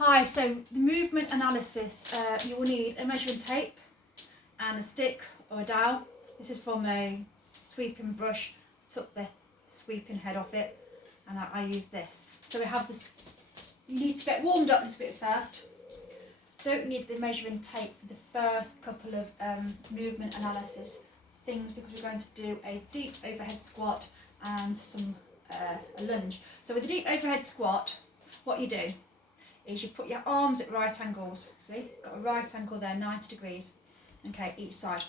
Hi, so the movement analysis, you will need a measuring tape and a stick or a dowel. This is from a sweeping brush. Took the sweeping head off it and I use this. So we have this, you need to get warmed up a little bit first. Don't need the measuring tape for the first couple of movement analysis things because we're going to do a deep overhead squat and a lunge. So with the deep overhead squat, what you do is you put your arms at right angles. See, got a right angle there, 90 degrees. Okay, each side.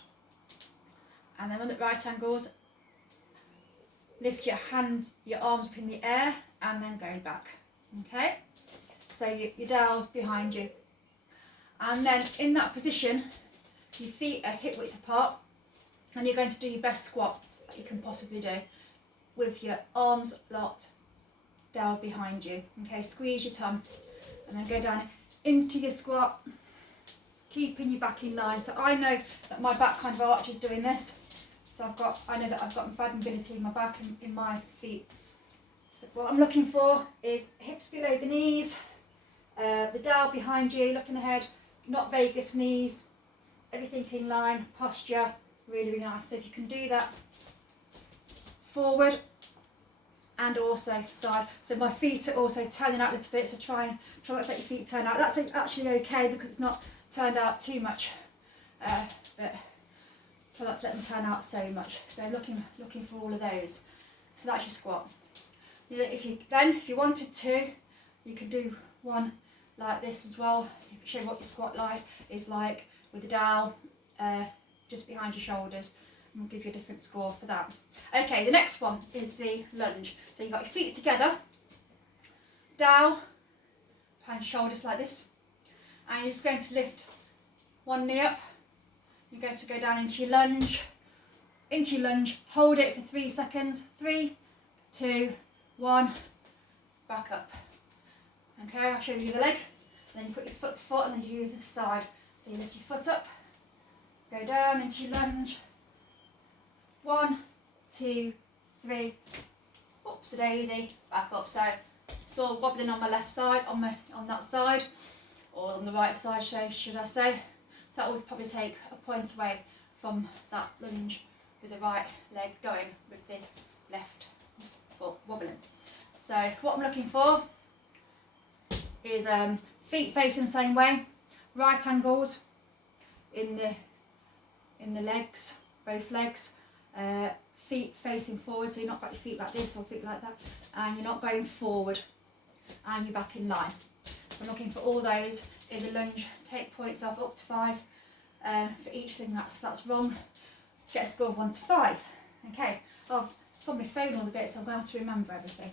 And then on the right angles, lift your arms up in the air and then go back. Okay, so your dowel's behind you. And then in that position, your feet are hip width apart and you're going to do your best squat that you can possibly do with your arms locked, dowel behind you. Okay, squeeze your tongue and then go down into your squat, keeping your back in line. So I know that my back kind of arches doing this. So I know that I've got bad mobility in my back and in my feet. So what I'm looking for is hips below the knees, the dowel behind you, looking ahead, not vagus knees, everything in line, posture, really, really nice. So if you can do that forward and also side. So my feet are also turning out a little bit, so try not to let your feet turn out. That's actually okay because it's not turned out too much, but try not to let them turn out so much. So looking for all of those. So that's your squat. If you wanted to, you could do one like this as well. You can show what your squat is like with the dowel just behind your shoulders. And we'll give you a different score for that. Okay, the next one is the lunge. So you've got your feet together, dowel, behind your shoulders like this. And you're just going to lift one knee up. You're going to go down into your lunge, hold it for 3 seconds. 3, 2, 1, back up. Okay, I'll show you the leg. Then you put your foot to foot and then you do the side. So you lift your foot up, go down into your lunge. 1, 2, 3, oops, daisy, back up. So sort of wobbling on my left side, on that side, or on the right side, should I say. So that would probably take a point away from that lunge with the right leg going with the left foot wobbling. So what I'm looking for is feet facing the same way, right angles in the legs, both legs, feet facing forward, so you're not got your feet like this or feet like that, and you're not going forward, and you're back in line. I'm looking for all those in the lunge. Take points off up to 5 for each thing that's wrong. Get a score of 1 to 5. Okay, it's on my phone all the bit, so I'm going to have to remember everything.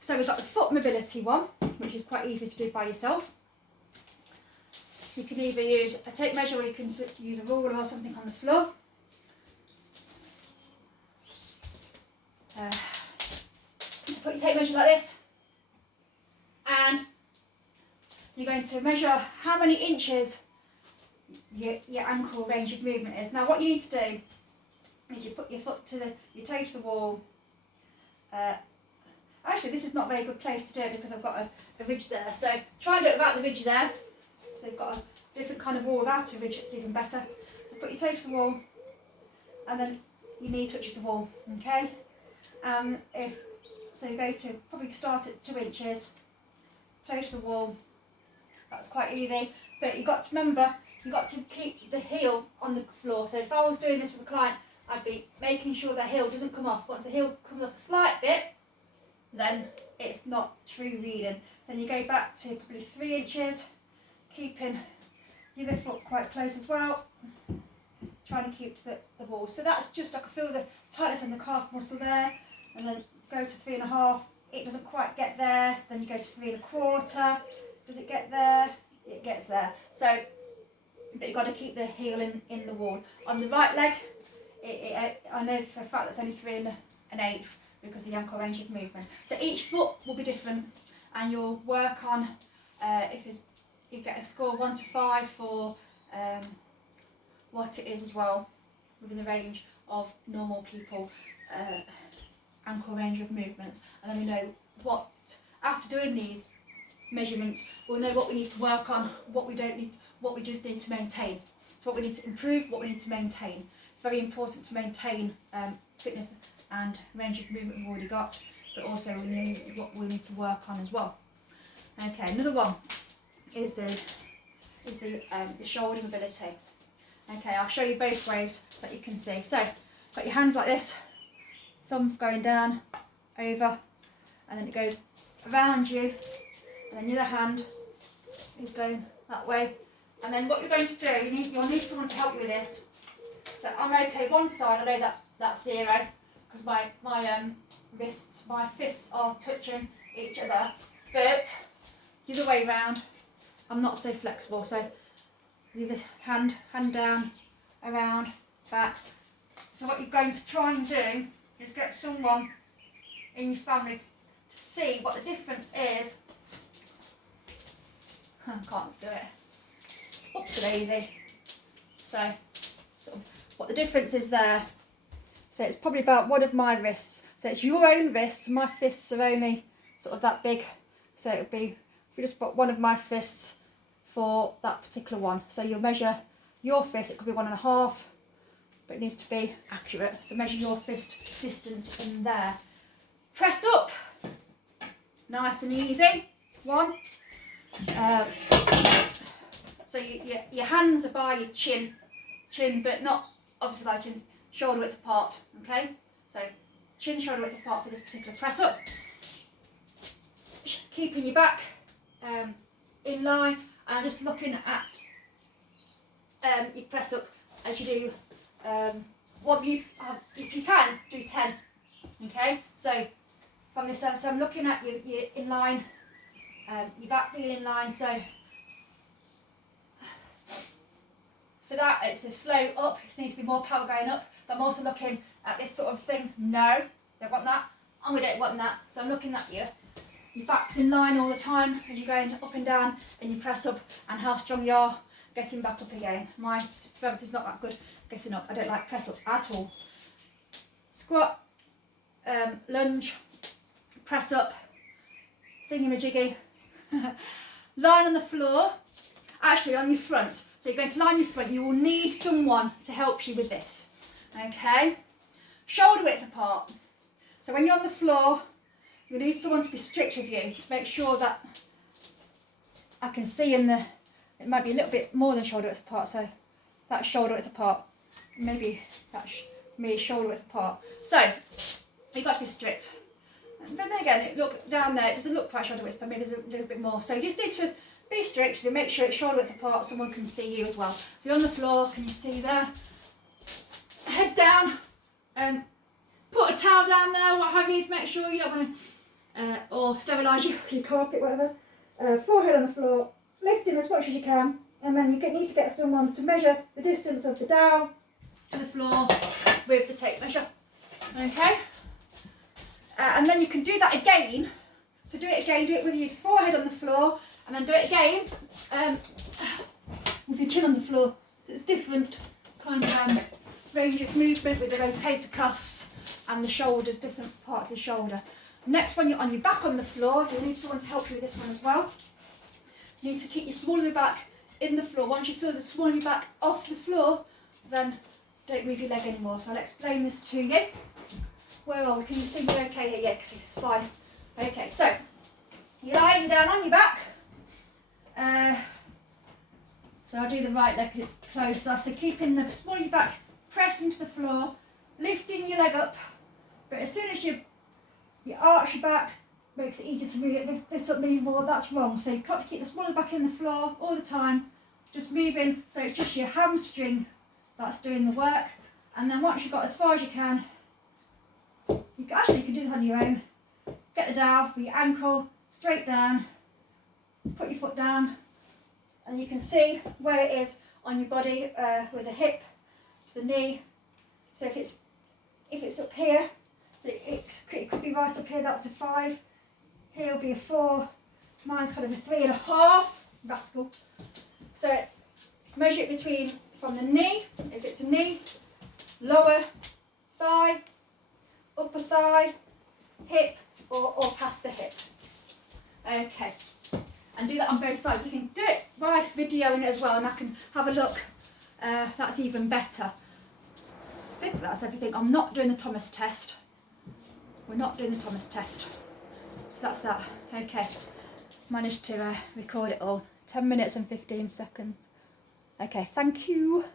So we've got the foot mobility one, which is quite easy to do by yourself. You can either use a tape measure or you can use a ruler or something on the floor. Just put your tape measure like this, and you're going to measure how many inches your ankle range of movement is. Now what you need to do is you put your foot your toe to the wall. Actually, this is not a very good place to do it because I've got a ridge there. So try and do it without the ridge there. So you've got a different kind of wall without a ridge, it's even better. So put your toe to the wall and then your knee touches the wall, okay? So you go to, probably start at 2 inches, toe to the wall. That's quite easy, but you've got to remember, you've got to keep the heel on the floor. So if I was doing this with a client, I'd be making sure the heel doesn't come off. Once the heel comes off a slight bit, then it's not true reading. Then you go back to probably 3 inches, keeping the other foot quite close as well, trying to keep the wall. So that's just, I can feel the tightness in the calf muscle there, and then go to 3.5, it doesn't quite get there, so then you go to 3.25, does it get there? It gets there. So, but you've got to keep the heel in the wall. On the right leg, I know for a fact that's only 3 1/8 because of the ankle range of movement. So each foot will be different, and you'll work on, you get a score 1 to 5 for what it is as well, within the range of normal people. Ankle range of movements, and then we know what, after doing these measurements, we'll know what we need to work on, what we don't need, what we just need to maintain. So what we need to improve, what we need to maintain. It's very important to maintain fitness and range of movement we've already got, but also we know what we need to work on as well. Okay, another one is the shoulder mobility. Okay, I'll show you both ways so that you can see. So, got your hand like this, thumb going down, over, and then it goes around you, and then the other hand is going that way. And then what you're going to do, you'll need someone to help you with this. So I'm okay one side, I know that's 0, because my wrists, my fists are touching each other, but the other way round, I'm not so flexible. So the other hand down, around, back. So what you're going to try and do is get someone in your family to see what the difference is. I can't do it. Oops, daisy. So, sort of what the difference is there. So it's probably about one of my wrists. So it's your own wrists. My fists are only sort of that big. So it would be, if you just put one of my fists for that particular one. So you'll measure your fist, it could be 1.5, but it needs to be accurate. So measure your fist distance in there. Press up. Nice and easy. 1. So your hands are by your chin, but not obviously by chin, shoulder width apart, okay? So chin, shoulder width apart for this particular press up. Keeping your back in line, and just looking at your press up as you do if you can, do 10, okay? So from this, so I'm looking at your in line, your back being in line, so for that, it's a slow up. It needs to be more power going up. But I'm also looking at this sort of thing. No, don't want that. And we don't want that. So I'm looking at your back's in line all the time as you're going up and down and you press up, and how strong you are getting back up again. My strength is not that good getting up. I don't like press ups at all. Squat, lunge, press up, thingamajiggy. Line on the floor, actually on your front. So you're going to line your front. You will need someone to help you with this. Okay? Shoulder width apart. So when you're on the floor, you need someone to be strict with you to make sure that I can see it might be a little bit more than shoulder width apart. So that's shoulder width apart. Maybe that's me shoulder width apart. So you've got to be strict. And then again, look down there, it doesn't look quite shoulder width, but maybe there's a little bit more. So you just need to be strict to make sure it's shoulder width apart, someone can see you as well. So you're on the floor, can you see there? Head down, put a towel down there, what have you, to make sure you don't want to, or sterilise your carpet, whatever. Forehead on the floor, lifting as much as you can, and then you need to get someone to measure the distance of the dowel to the floor with the tape measure. Okay? And then you can do that again. So do it again, do it with your forehead on the floor, and then do it again with your chin on the floor. So it's different kind of range of movement with the rotator cuffs and the shoulders, different parts of the shoulder. Next one, you're on your back on the floor. You'll need someone to help you with this one as well. You need to keep your small of your back in the floor. Once you feel the small of your back off the floor, then don't move your leg anymore. So I'll explain this to you. Where are we? Can you see me okay here? Yeah, because it's fine. Okay, so you're lying down on your back. So I'll do the right leg because it's closer. So keeping the small of your back pressed into the floor, lifting your leg up. But as soon as you arch your back, makes it easier to move it, lift up, move more, that's wrong. So you've got to keep the small of the back in the floor all the time, just moving, so it's just your hamstring that's doing the work. And then once you've got as far as you can do this on your own. Get the dowel for your ankle, straight down, put your foot down, and you can see where it is on your body with the hip to the knee. So if it's up here, so it could be right up here, that's a 5. Here will be a 4. Mine's kind of a 3.5. Rascal. So measure it from the knee, if it's a knee, lower thigh, upper thigh, hip, or past the hip. Okay. and do that on both sides. You can do it by videoing it as well, and I can have a look. That's even better. I think that's everything. I'm not doing the Thomas test. We're not doing the Thomas test. So that's that. Okay. Managed to record it all. 10 minutes and 15 seconds. Okay, thank you.